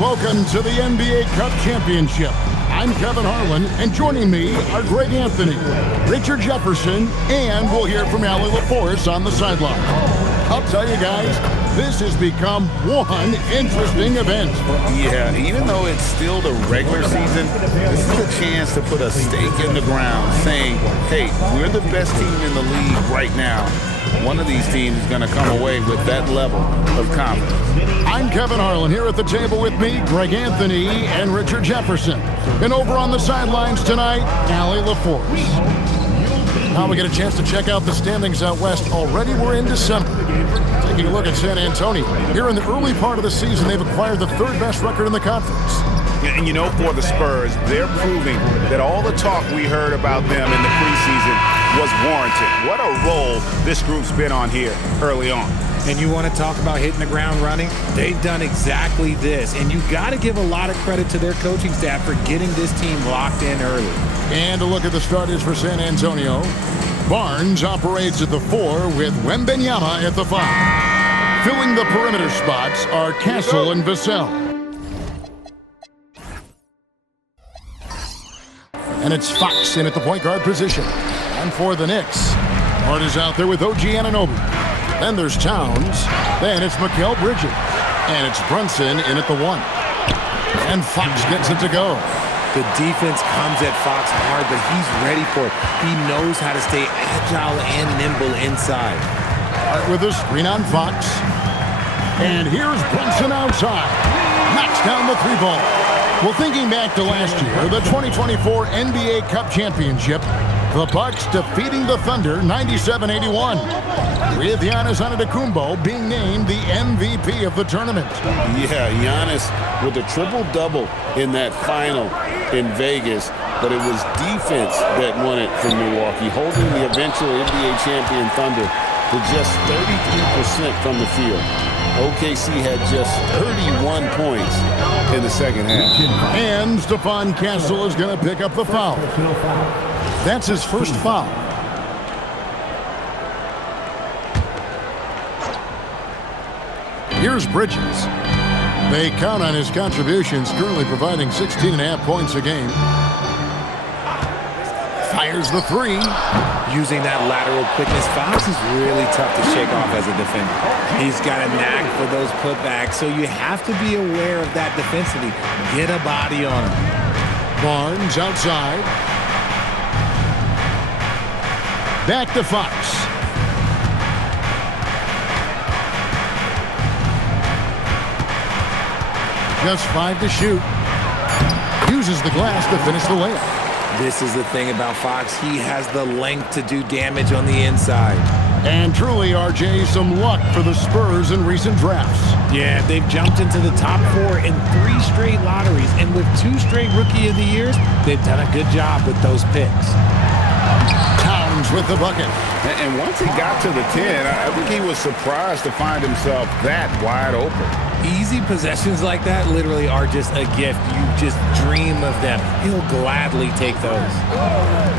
welcome to the NBA Cup Championship. I'm Kevin Harlan, and joining me are Greg Anthony, Richard Jefferson, and we'll hear from Allie LaForce on the sideline. I'll tell you guys, this has become one interesting event. Yeah, even though it's still the regular season, this is a chance to put a stake in the ground saying, hey, we're the best team in the league right now. One of these teams is going to come away with that level of confidence. I'm Kevin Harlan. Here at the table with me, Greg Anthony and Richard Jefferson. And over on the sidelines tonight, Allie LaForce. Now we get a chance to check out the standings out west. Already we're in December. Taking a look at San Antonio. Here in the early part of the season, they've acquired the third best record in the conference. And you know, for the Spurs, they're proving that all the talk we heard about them in the preseason was warranted. What a role this group's been on here early on. And you want to talk about hitting the ground running? They've done exactly this. And you got to give a lot of credit to their coaching staff for getting this team locked in early. And a look at the starters for San Antonio. Barnes operates at the 4 with Wembanyama at the 5. Filling the perimeter spots are Castle and Vassell. And it's Fox in at the point guard position. And for the Knicks, Hart is out there with OG Anunoby. Then there's Towns. Then it's Mikal Bridges. And it's Brunson in at the 1. And Fox gets it to go. The defense comes at Fox hard, but he's ready for it. He knows how to stay agile and nimble inside. Hart with a screen on Fox. And here's Brunson outside. Knocks down the 3-ball. Well, thinking back to last year, the 2024 NBA Cup Championship, the Bucks defeating the Thunder 97-81, with Giannis Antetokounmpo being named the MVP of the tournament. Yeah, Giannis with a triple-double in that final in Vegas, but it was defense that won it from Milwaukee, holding the eventual NBA champion Thunder to just 33% from the field. OKC had just 31 points in the second half. And Stephon Castle is going to pick up the foul. That's his first foul. Here's Bridges. They count on his contributions, currently providing 16.5 points a game. Fires the 3. Using that lateral quickness, Fox is really tough to shake off as a defender. He's got a knack for those putbacks, so you have to be aware of that defensively. Get a body on him. Barnes outside. Back to Fox. Just 5 to shoot. Uses the glass to finish the layup. This is the thing about Fox. He has the length to do damage on the inside. And truly, RJ, some luck for the Spurs in recent drafts. Yeah, they've jumped into the top 4 in 3 straight lotteries. And with 2 straight Rookie of the Years, they've done a good job with those picks. Towns with the bucket. And once he got to the 10, I think he was surprised to find himself that wide open. Easy possessions like that literally are just a gift. You just dream of them. He'll gladly take those.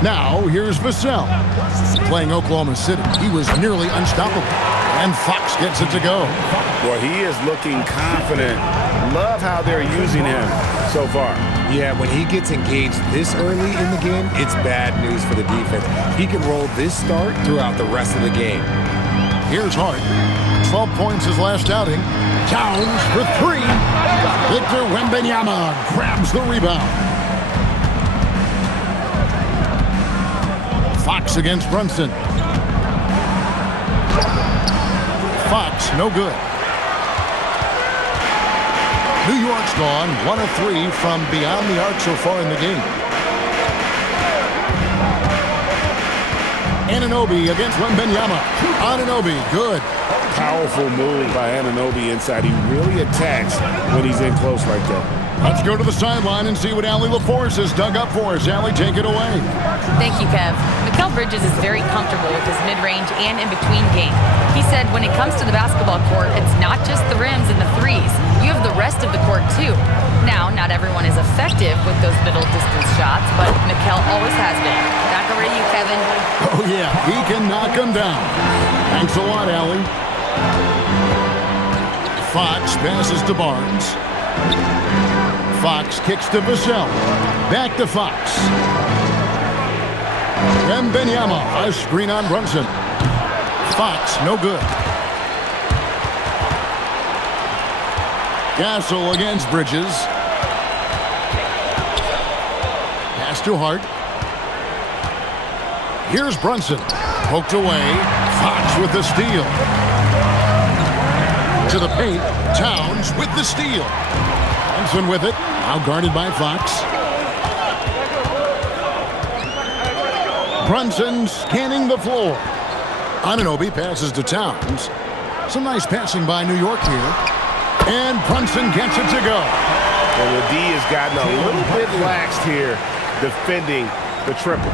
Now, here's Vassell. Playing Oklahoma City, he was nearly unstoppable. And Fox gets it to go. Well, he is looking confident. Love how they're using him so far. Yeah, when he gets engaged this early in the game, it's bad news for the defense. He can roll this start throughout the rest of the game. Here's Hart. 12 points his last outing. Towns for 3. Victor Wembanyama grabs the rebound. Fox against Brunson. Fox, no good. New York's gone 1 of 3 from beyond the arc so far in the game. Anunoby against Wembanyama. Anunoby, good. Powerful move by Anunoby inside. He really attacks when he's in close like that. Let's go to the sideline and see what Allie LaForce has dug up for us. Allie, take it away. Thank you, Kev. Mikal Bridges is very comfortable with his mid-range and in-between game. He said when it comes to the basketball court, it's not just the rims and the threes. You have the rest of the court, too. Now, not everyone is effective with those middle-distance shots, but Mikal always has been. Back over to you, Kevin. Oh, yeah, he can knock them down. Thanks a lot, Allie. Fox passes to Barnes. Fox kicks to Vassell. Back to Fox. Wembanyama, a screen on Brunson. Fox, no good. Castle against Bridges. Pass to Hart. Here's Brunson. Poked away. Fox with the steal. To the paint. Towns with the steal. Brunson with it. Now guarded by Fox. Brunson scanning the floor. Anunoby passes to Towns. Some nice passing by New York here. And Brunson gets it to go. Well, the D has gotten a little bit laxed here defending the triple.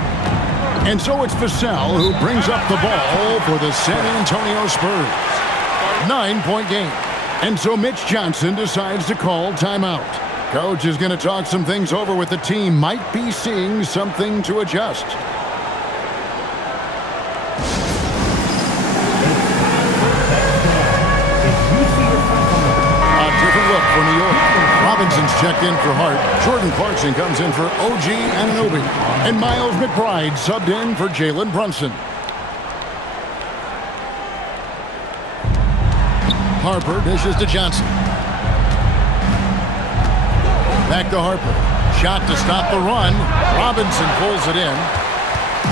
And so it's Vassell who brings up the ball for the San Antonio Spurs. 9-point game. And so Mitch Johnson decides to call timeout. Coach is going to talk some things over with the team. Might be seeing something to adjust. Look for New York. Robinson's checked in for Hart. Jordan Clarkson comes in for OG Anunoby. And Miles McBride subbed in for Jalen Brunson. Harper dishes to Johnson. Back to Harper. Shot to stop the run. Robinson pulls it in.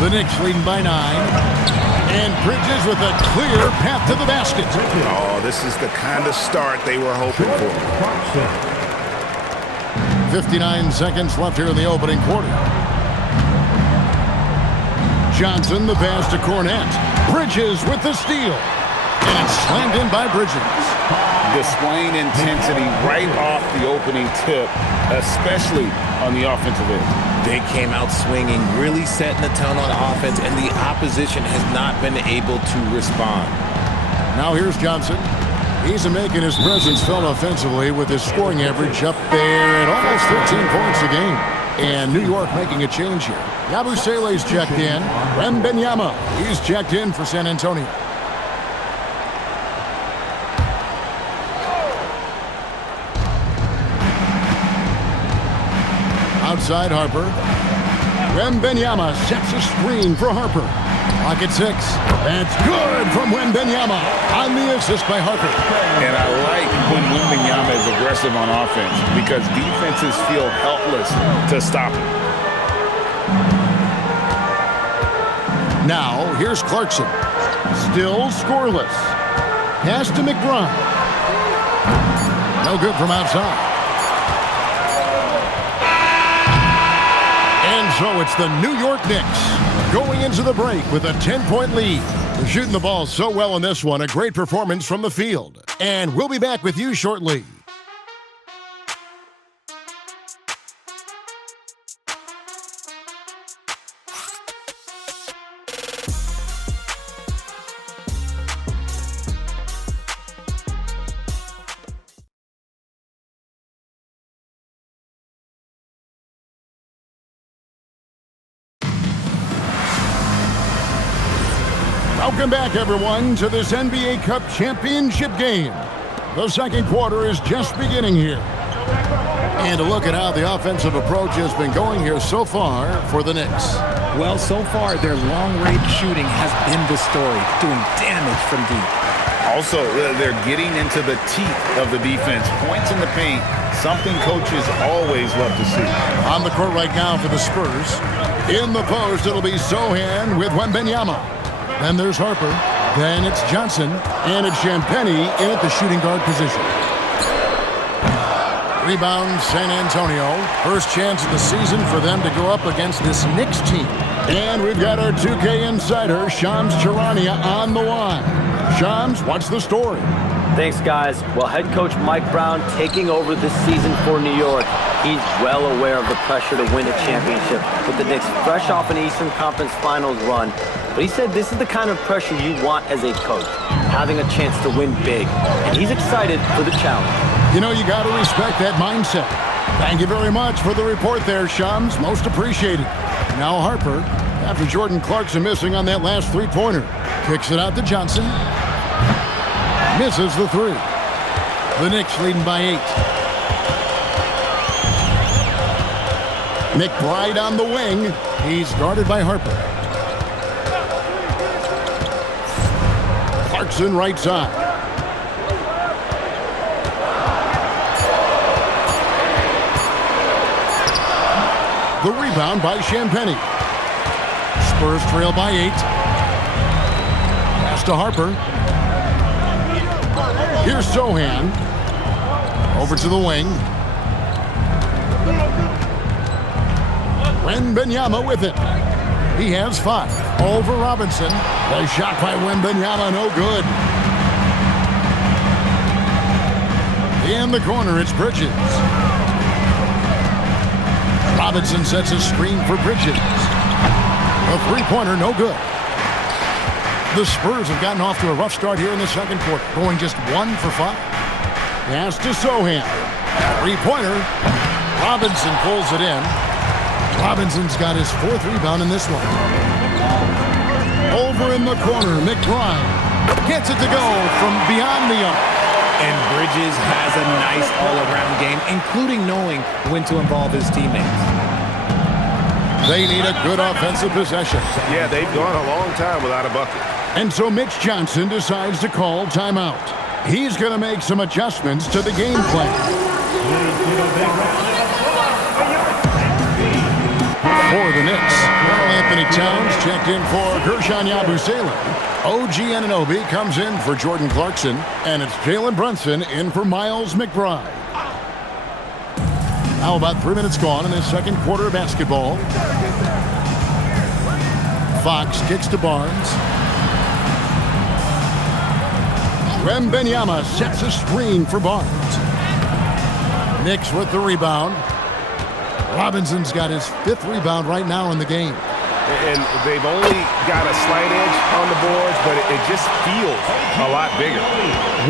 The Knicks leading by 9. And Bridges with a clear path to the basket. Oh, this is the kind of start they were hoping for. 59 seconds left here in the opening quarter. Johnson, the pass to Cornette. Bridges with the steal. And it's slammed in by Bridges. Displaying intensity right off the opening tip, especially on the offensive end. They came out swinging, really setting the tone on offense, and the opposition has not been able to respond. Now here's Johnson. He's making his presence felt offensively with his scoring average up there at almost 13 points a game. And New York making a change here. Yabusele's checked in. Wembanyama, he's checked in for San Antonio. Outside Harper. Wembanyama sets a screen for Harper. Clock at 6. That's good from Wembanyama on the assist by Harper. And I like when Wembanyama is aggressive on offense because defenses feel helpless to stop him. Now, here's Clarkson. Still scoreless. Pass to McBride. No good from outside. And so it's the New York Knicks going into the break with a 10-point lead. They're shooting the ball so well in this one. A great performance from the field. And we'll be back with you shortly. Welcome back, everyone, to this NBA Cup championship game. The second quarter is just beginning here. And a look at how the offensive approach has been going here so far for the Knicks. Well, so far, their long-range shooting has been the story, doing damage from deep. Also, they're getting into the teeth of the defense. Points in the paint, something coaches always love to see. On the court right now for the Spurs. In the post, it'll be Sohan with Wembanyama. Then there's Harper. Then it's Johnson. And it's Champagnie in at the shooting guard position. Rebound, San Antonio. First chance of the season for them to go up against this Knicks team. And we've got our 2K insider, Shams Charania, on the line. Shams, what's the story? Thanks, guys. Well, head coach Mike Brown taking over this season for New York. He's well aware of the pressure to win a championship, with the Knicks fresh off an Eastern Conference Finals run. But he said this is the kind of pressure you want as a coach, having a chance to win big. And he's excited for the challenge. You know, you got to respect that mindset. Thank you very much for the report there, Shams. Most appreciated. Now Harper, after Jordan Clarkson missing on that last three-pointer, kicks it out to Johnson. Misses the three. The Knicks leading by 8. McBride on the wing. He's guarded by Harper. Clarkson right side. The rebound by Champagny. Spurs trail by 8. Pass to Harper. Here's Sohan. Over to the wing. Wembanyama with it. He has 5. Over Robinson. The shot by Wembanyama, no good. In the corner, it's Bridges. Robinson sets a screen for Bridges. A three-pointer, no good. The Spurs have gotten off to a rough start here in the second quarter, going just 1 for 5. Pass to Sohan. Three-pointer. Robinson pulls it in. Robinson's got his 4th rebound in this one. Over in the corner, McBride gets it to go from beyond the arc. And Bridges has a nice all-around game, including knowing when to involve his teammates. They need a good offensive possession. Yeah, they've gone a long time without a bucket. And so Mitch Johnson decides to call timeout. He's going to make some adjustments to the game plan. For the Knicks, Karl Anthony Towns checked in for Gershon Yabusele. OG Anunoby comes in for Jordan Clarkson, and it's Jalen Brunson in for Miles McBride. Now about 3 minutes gone in this second quarter of basketball. Fox kicks to Barnes. Wembanyama sets a screen for Barnes. Knicks with the rebound. Robinson's got his 5th rebound right now in the game. And they've only got a slight edge on the boards, but it just feels a lot bigger.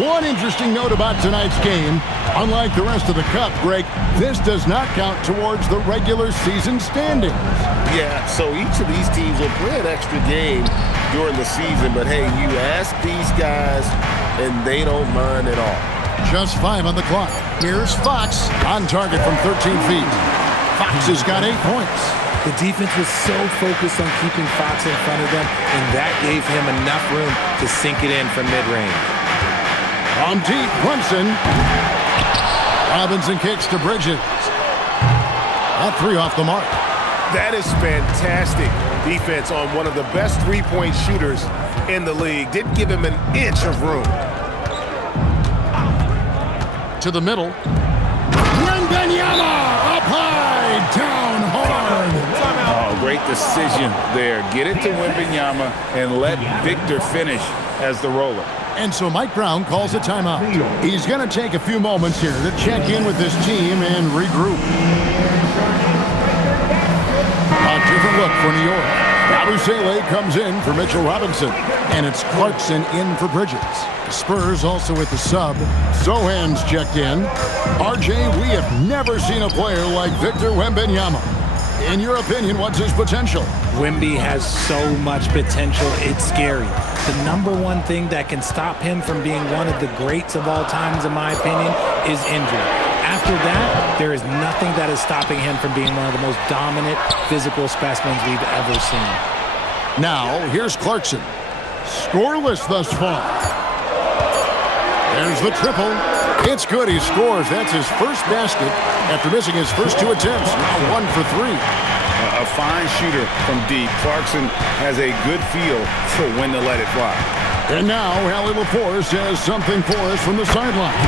One interesting note about tonight's game, unlike the rest of the Cup, Greg, this does not count towards the regular season standings. Yeah, so each of these teams will play an extra game during the season, but hey, you ask these guys, and they don't mind at all. Just 5 on the clock. Here's Fox on target from 13 feet. Fox has got 8 points. The defense was so focused on keeping Fox in front of them, and that gave him enough room to sink it in from mid-range. From deep, Brunson. Robinson kicks to Bridges. That 3 off the mark. That is fantastic defense on one of the best three-point shooters in the league. Didn't give him an inch of room. To the middle. Wembanyama up high, down hard. Oh, great decision there. Get it to Wembanyama and let Victor finish as the roller. And so Mike Brown calls a timeout. He's going to take a few moments here to check in with his team and regroup. A different look for New York. Yabusele comes in for Mitchell Robinson, and it's Clarkson in for Bridges. The Spurs also with the sub. Sohan's checked in. RJ, we have never seen a player like Victor Wembanyama. In your opinion, what's his potential? Wemby has so much potential, it's scary. The number one thing that can stop him from being one of the greats of all times, in my opinion, is injury. After that, there is nothing that is stopping him from being one of the most dominant physical specimens we've ever seen. Now, here's Clarkson. Scoreless thus far. There's the triple. It's good. He scores. That's his first basket after missing his first 2 attempts. Now 1 for 3. A fine shooter from deep. Clarkson has a good feel for when to let it fly. And now, Allie LaForce has something for us from the sideline.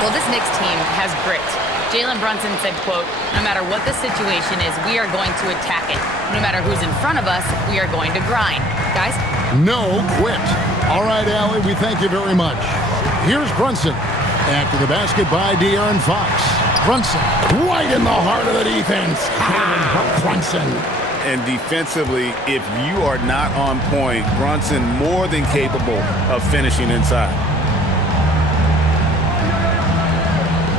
Well, this Knicks team has grit. Jalen Brunson said, quote, "No matter what the situation is, we are going to attack it. No matter who's in front of us, we are going to grind." Guys? No quit. All right, Allie, we thank you very much. Here's Brunson. After the basket by De'Aaron Fox. Brunson right in the heart of the defense. Brunson. And defensively, if you are not on point, Brunson more than capable of finishing inside.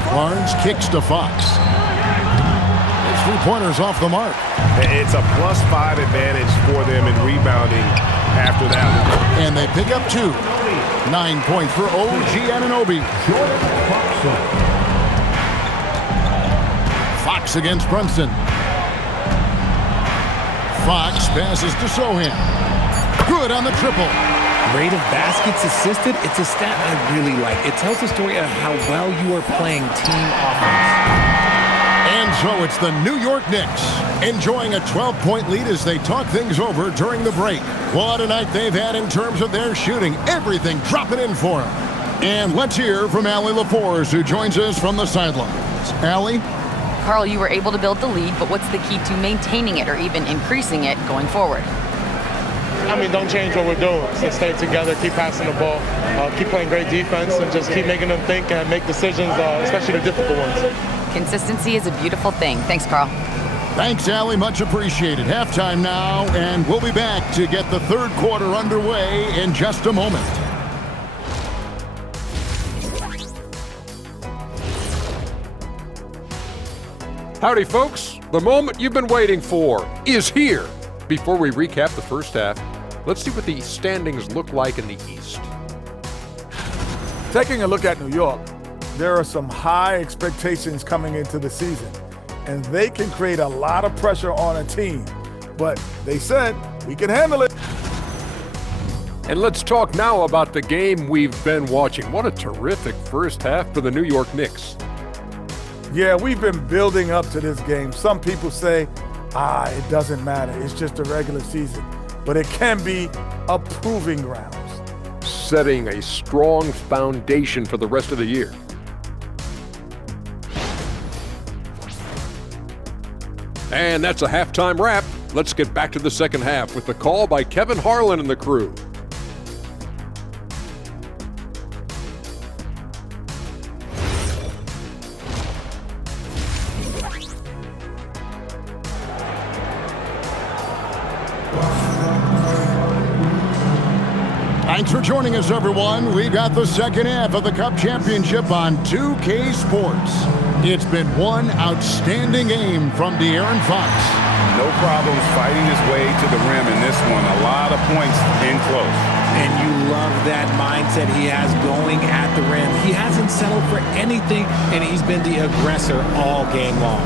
Barnes kicks to Fox. His 3-pointers off the mark. It's a +5 advantage for them in rebounding after that one. And they pick up 2. 9 points for OG Anunoby. Fox against Brunson. Fox passes to Sohan. Good on the triple. Rate of baskets assisted, it's a stat I really like. It tells the story of how well you are playing team offense. And so it's the New York Knicks enjoying a 12-point lead as they talk things over during the break. What a night they've had in terms of their shooting. Everything dropping in for them. And let's hear from Allie LaForce, who joins us from the sidelines. Allie? Carl, you were able to build the lead, but what's the key to maintaining it or even increasing it going forward? I mean, don't change what we're doing. So stay together, keep passing the ball, keep playing great defense, and just keep making them think and make decisions, especially the difficult ones. Consistency is a beautiful thing. Thanks, Carl. Thanks, Allie. Much appreciated. Halftime now, and we'll be back to get the third quarter underway in just a moment. Howdy, folks. The moment you've been waiting for is here. Before we recap the first half, let's see what the standings look like in the East. Taking a look at New York, there are some high expectations coming into the season, and they can create a lot of pressure on a team. But they said, we can handle it. And let's talk now about the game we've been watching. What a terrific first half for the New York Knicks. Yeah, we've been building up to this game. Some people say, it doesn't matter. It's just a regular season. But it can be a proving ground. Setting a strong foundation for the rest of the year. And that's a halftime wrap. Let's get back to the second half with the call by Kevin Harlan and the crew. Thanks for joining us, everyone. We got the second half of the Cup Championship on 2K Sports. It's been one outstanding game from De'Aaron Fox. No problems fighting his way to the rim in this one. A lot of points in close. And you love that mindset he has going at the rim. He hasn't settled for anything, and he's been the aggressor all game long.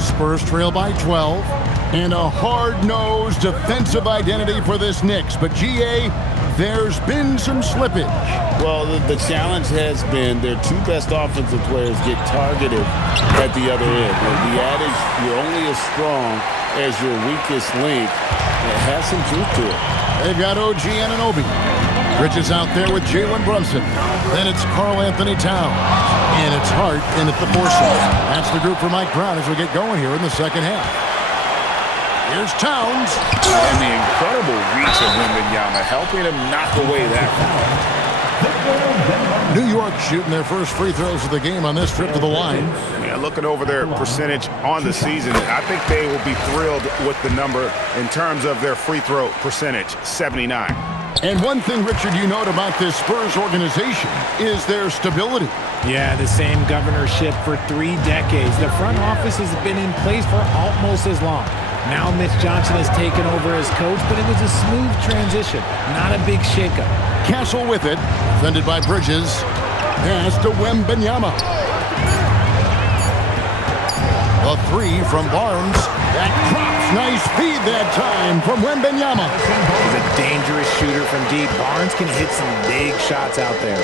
Spurs trail by 12. And a hard-nosed defensive identity for this Knicks. But, GA, there's been some slippage. Well, the challenge has been their two best offensive players get targeted at the other end. The adage, you're only as strong as your weakest link, it has some truth to it. They've got OG Anunoby. Bridges out there with Jalen Brunson. Then it's Karl Anthony Towns. And it's Hart in at the 4 side. That's the group for Mike Brown as we get going here in the second half. Here's Towns. And the incredible reach of Wembanyama, helping him knock away that one. New York shooting their first free throws of the game on this trip to the line. Yeah, looking over their percentage on the season, I think they will be thrilled with the number in terms of their free throw percentage, 79. And one thing, Richard, you note about this Spurs organization is their stability. Yeah, the same governorship for 3 decades. The front office has been in place for almost as long. Now Mitch Johnson has taken over as coach, but it was a smooth transition, not a big shakeup. Castle with it, defended by Bridges. Pass to Wembanyama. A 3 from Barnes. That drops. Nice feed that time from Wembanyama. He's a dangerous shooter from deep. Barnes can hit some big shots out there.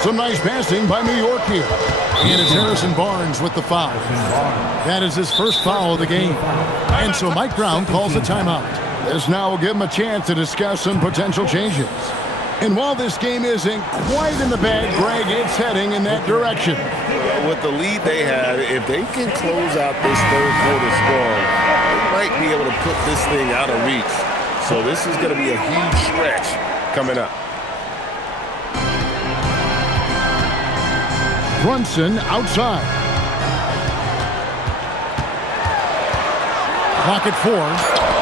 Some nice passing by New York here. And it's Harrison Barnes with the foul. That is his first foul of the game. And so Mike Brown calls a timeout. This now will give him a chance to discuss some potential changes. And while this game isn't quite in the bag, Greg, it's heading in that direction. With the lead they had, if they can close out this third quarter strong, they might be able to put this thing out of reach. So this is going to be a huge stretch coming up. Brunson outside. Clock at 4.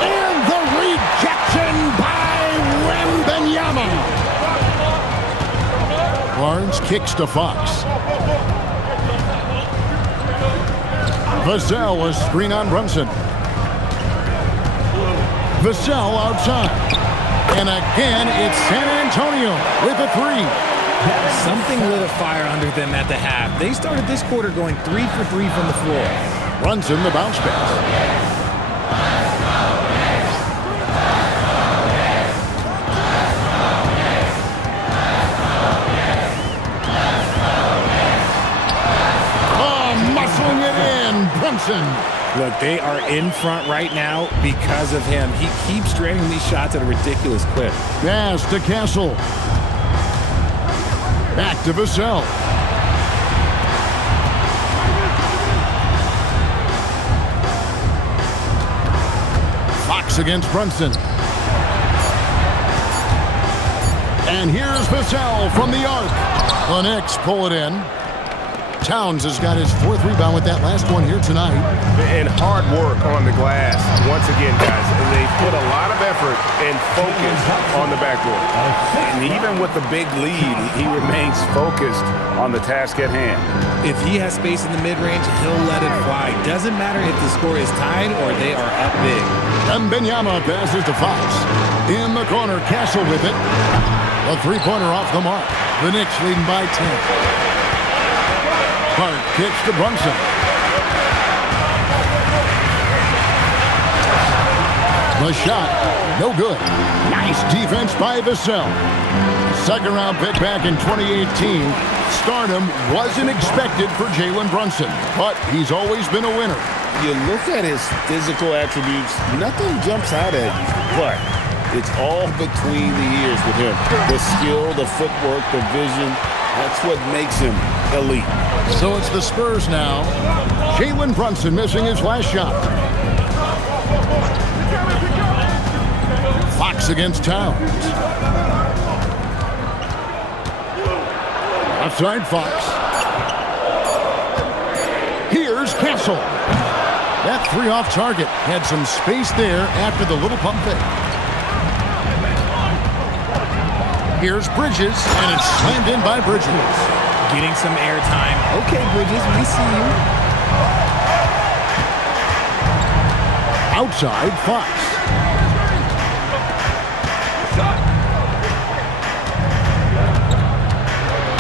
And the rejection by Wembanyama. Barnes kicks to Fox. Vassell, a screen on Brunson. Vassell outside. And again, it's San Antonio with a 3. Something lit a fire under them at the half. They started this quarter going 3 for 3 from the floor. Brunson the bounce pass. Muscling it in, Brunson. Look, they are in front right now because of him. He keeps draining these shots at a ridiculous clip. Pass to Castle. Back to Vassell. Fox against Brunson. And here's Vassell from the arc. The Knicks pull it in. Towns has got his 4th rebound with that last one here tonight. And hard work on the glass. Once again, guys, they put a lot of effort and focus on the backboard. And even with the big lead, he remains focused on the task at hand. If he has space in the mid-range, he'll let it fly. Doesn't matter if the score is tied or they are up big. Mbenyama passes to Fox. In the corner, Castle with it. A 3-pointer off the mark. The Knicks leading by 10. Hart kicks to Brunson. The shot, no good. Nice defense by Vassell. Second-round pick back in 2018. Stardom wasn't expected for Jalen Brunson, but he's always been a winner. You look at his physical attributes, nothing jumps out at you, but it's all between the ears with him. The skill, the footwork, the vision, that's what makes him elite. So it's the Spurs now. Jalen Brunson missing his last shot. Fox against Towns. Outside Fox. Here's Castle. That 3 off target had some space there after the little pump fake. Here's Bridges, and it's slammed in by Bridges. Getting some airtime. Okay, Bridges, we see you. Outside Fox.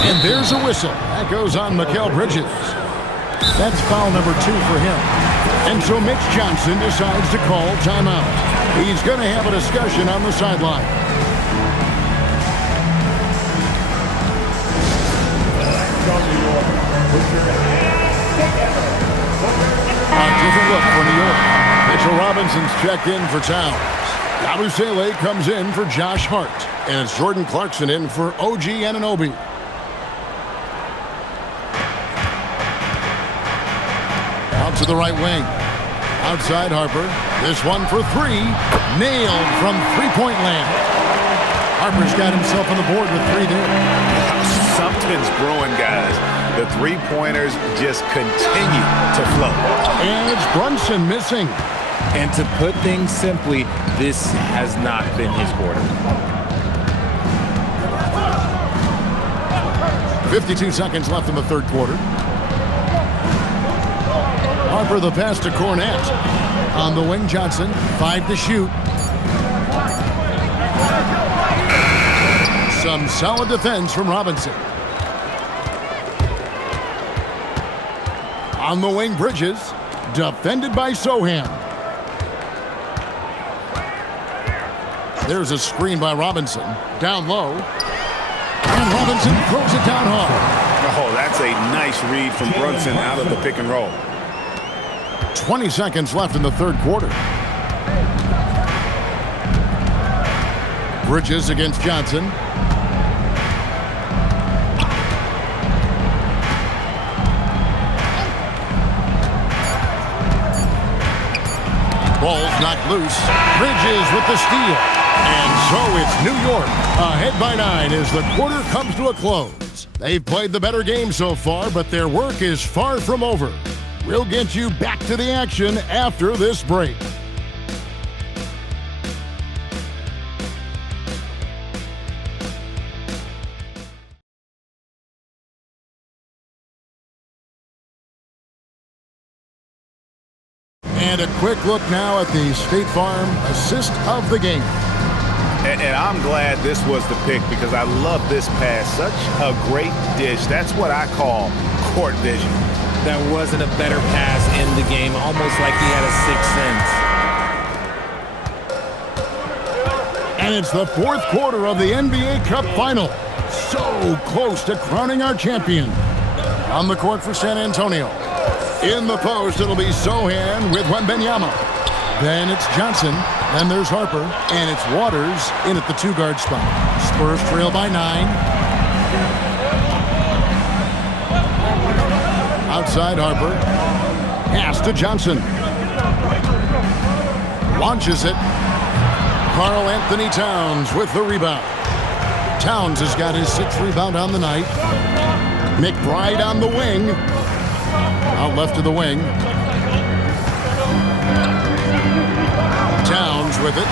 And there's a whistle. That goes on Mikal Bridges. That's foul number 2 for him. And so Mitch Johnson decides to call timeout. He's going to have a discussion on the sideline. A different look for New York. Mitchell Robinson's checked in for Towns. Yabusele comes in for Josh Hart. And it's Jordan Clarkson in for OG Anunoby. Out to the right wing. Outside Harper. This one for 3. Nailed from three-point land. Harper's got himself on the board with 3 there. Something's brewing, guys. The 3-pointers just continue to flow. And it's Brunson missing. And to put things simply, this has not been his quarter. 52 seconds left in the 3rd quarter. Harper the pass to Cornette. On the wing, Johnson. 5 to shoot. Some solid defense from Robinson. On the wing, Bridges. Defended by Sohan. There's a screen by Robinson. Down low. And Robinson throws it down hard. Oh, that's a nice read from Brunson out of the pick and roll. 20 seconds left in the 3rd quarter. Bridges against Johnson. Ball's knocked loose. Bridges with the steal. And so it's New York ahead by 9 as the quarter comes to a close. They've played the better game so far, but their work is far from over. We'll get you back to the action after this break. And a quick look now at the State Farm assist of the game. And I'm glad this was the pick because I love this pass. Such a great dish. That's what I call court vision. That wasn't a better pass in the game, almost like he had a sixth sense. And it's the fourth quarter of the NBA Cup Final. So close to crowning our champion. On the court for San Antonio. In the post, it'll be Sohan with Wembanyama. Then it's Johnson. Then there's Harper. And it's Waters in at the 2-guard spot. Spurs trail by 9. Outside Harper. Pass to Johnson. Launches it. Karl Anthony Towns with the rebound. Towns has got his 6th rebound on the night. McBride on the wing. Out left of the wing. Towns with it.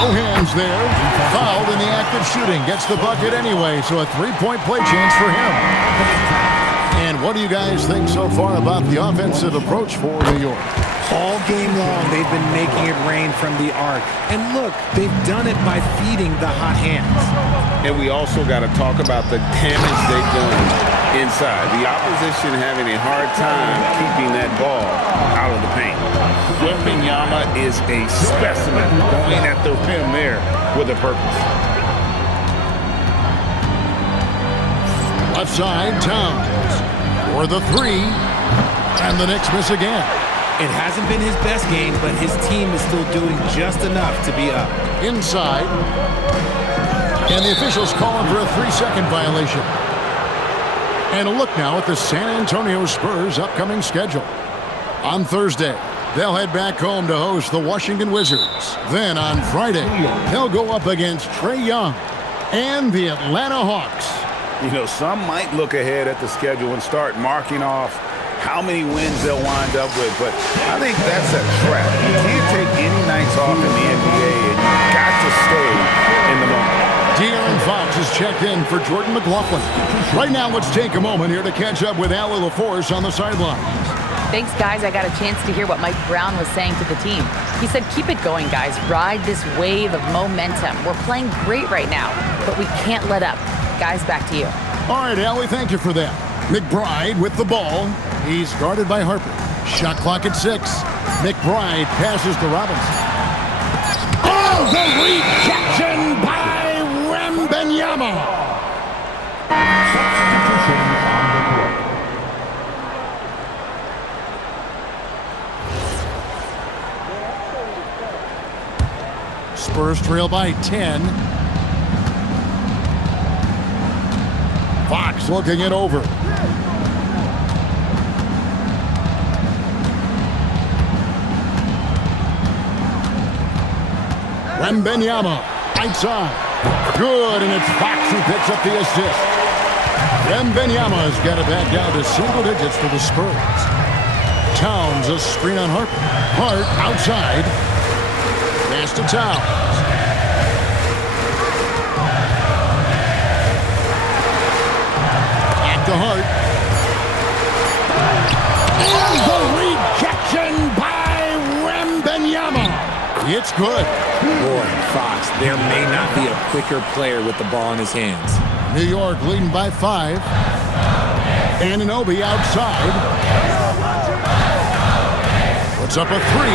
No hands there. Fouled in the act of shooting. Gets the bucket anyway, so a 3-point play chance for him. And what do you guys think so far about the offensive approach for New York? All game long, they've been making it rain from the arc. And look, they've done it by feeding the hot hands. And we also got to talk about the damage they've done inside. The opposition having a hard time keeping that ball out of the paint. Wembanyama is a specimen going at the rim there with a purpose. Left side, Towns for the 3. And the Knicks miss again. It hasn't been his best game, but his team is still doing just enough to be up. Inside. And the officials calling for a 3-second violation. And a look now at the San Antonio Spurs' upcoming schedule. On Thursday, they'll head back home to host the Washington Wizards. Then on Friday, they'll go up against Trae Young and the Atlanta Hawks. You know, some might look ahead at the schedule and start marking off how many wins they'll wind up with, but I think that's a trap. You can't take any nights off in the NBA, and you've got to stay in the moment. De'Aaron Fox is checked in for Jordan McLaughlin. Right now, let's take a moment here to catch up with Allie LaForce on the sidelines. Thanks, guys. I got a chance to hear what Mike Brown was saying to the team. He said, keep it going, guys. Ride this wave of momentum. We're playing great right now, but we can't let up. Guys, back to you. All right, Allie, thank you for that. McBride with the ball. He's guarded by Harper. Shot clock at 6. McBride passes to Robinson. Oh, the rejection by Wembanyama. Spurs trail by 10. Fox looking it over. Wembanyama, right side. Good, and it's Fox who picks up the assist. Wembanyama's got it back down to single digits for the Spurs. Towns, a screen on Harper. Hart outside. Pass to Towns. Back to Hart. And the rejection by Wembanyama. It's good. Boy, Fox, there may not be a quicker player with the ball in his hands. New York leading by 5. Anunoby outside. Puts up a 3.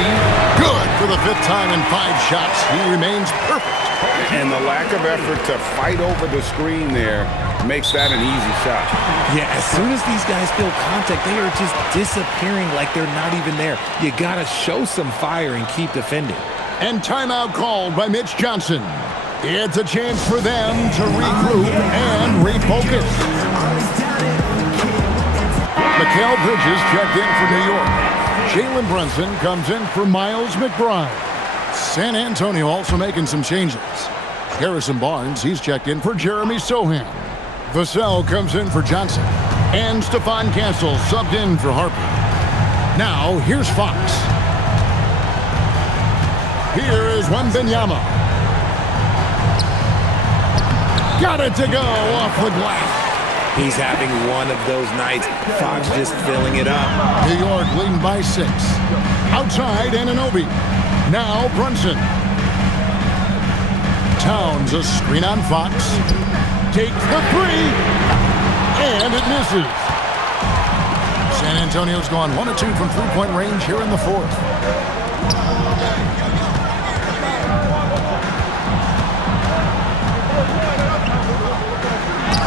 Good for the 5th time in 5 shots. He remains perfect. And the lack of effort to fight over the screen there makes that an easy shot. Yeah, as soon as these guys feel contact, they are just disappearing like they're not even there. You got to show some fire and keep defending. And timeout called by Mitch Johnson. It's a chance for them to regroup and refocus. Mikal Bridges checked in for New York. Jalen Brunson comes in for Miles McBride. San Antonio also making some changes. Harrison Barnes, he's checked in for Jeremy Sohan. Vassell comes in for Johnson. And Stephon Castle subbed in for Harper. Now, here's Fox. Here is Wembanyama. Got it to go off the glass. He's having one of those nights. Fox just filling it up. New York leading by 6. Outside, Anunoby. Now Brunson. Towns, a screen on Fox. Takes the three. And it misses. San Antonio's gone 1 of 2 from three-point range here in the fourth.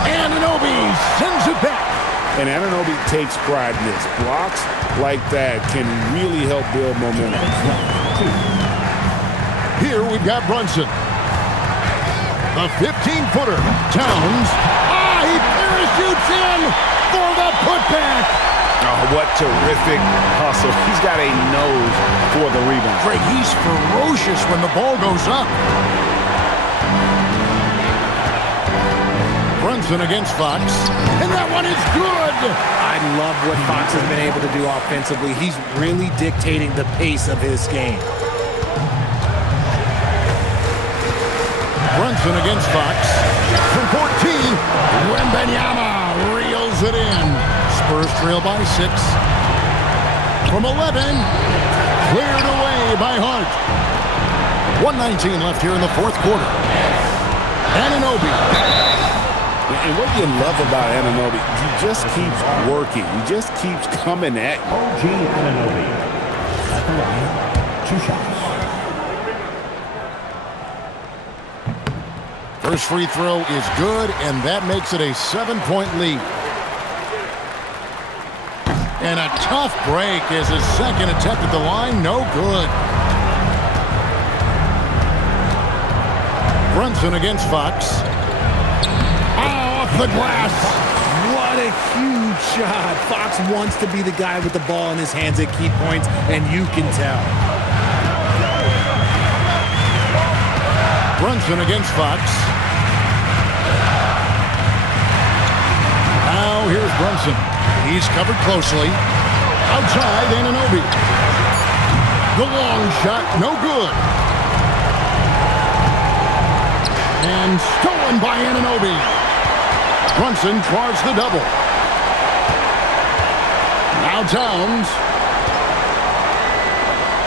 Anunoby sends it back. And Anunoby takes pride in this. Blocks like that can really help build momentum. Here we've got Brunson. The 15-footer. Towns. He parachutes in for the putback. Oh, what terrific hustle. He's got a nose for the rebound. Greg, he's ferocious when the ball goes up. Brunson against Fox. And that one is good. I love what Fox has been able to do offensively. He's really dictating the pace of his game. Brunson against Fox. From 14, Wembanyama reels it in. Spurs trail by 6. From 11, cleared away by Hart. 1:19 left here in the fourth quarter. Anunoby. And what you love about Anunoby, he just keeps working. He just keeps coming at you. OG Anunoby at the line, 2 shots. First free throw is good, and that makes it a 7-point lead. And a tough break as his second attempt at the line, no good. Brunson against Fox. Off the glass. What a huge shot. Fox wants to be the guy with the ball in his hands at key points, and you can tell. Brunson against Fox. Now here's Brunson. He's covered closely. Outside, Anunoby. The long shot, no good. And stolen by Anunoby. Brunson tries the double. Now Towns.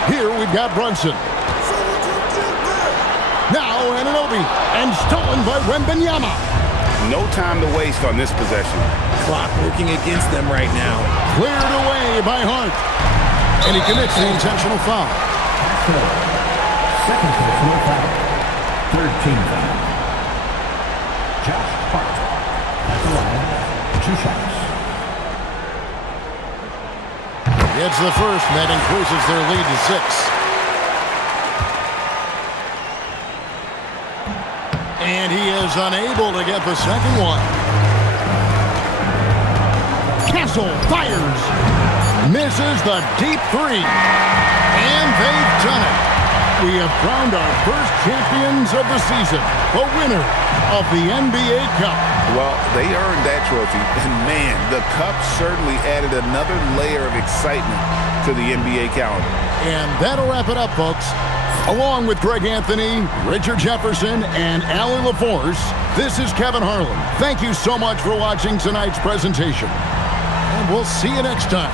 Here we've got Brunson. Now Anunoby. And stolen by Wembanyama. No time to waste on this possession. Clock working against them right now. Cleared away by Hart. And he commits the intentional foul. Second personal foul. Third team foul. Josh Hart at the line, 2 shots. It's the first, and that increases their lead to 6. And he is unable to get the second one. Castle fires. Misses the deep 3. And they've done it. We have crowned our first champions of the season, the winner of the NBA Cup. Well, they earned that trophy. And man, the Cup certainly added another layer of excitement to the NBA calendar. And that'll wrap it up, folks. Along with Greg Anthony, Richard Jefferson, and Allie LaForce, this is Kevin Harlan. Thank you so much for watching tonight's presentation. And we'll see you next time.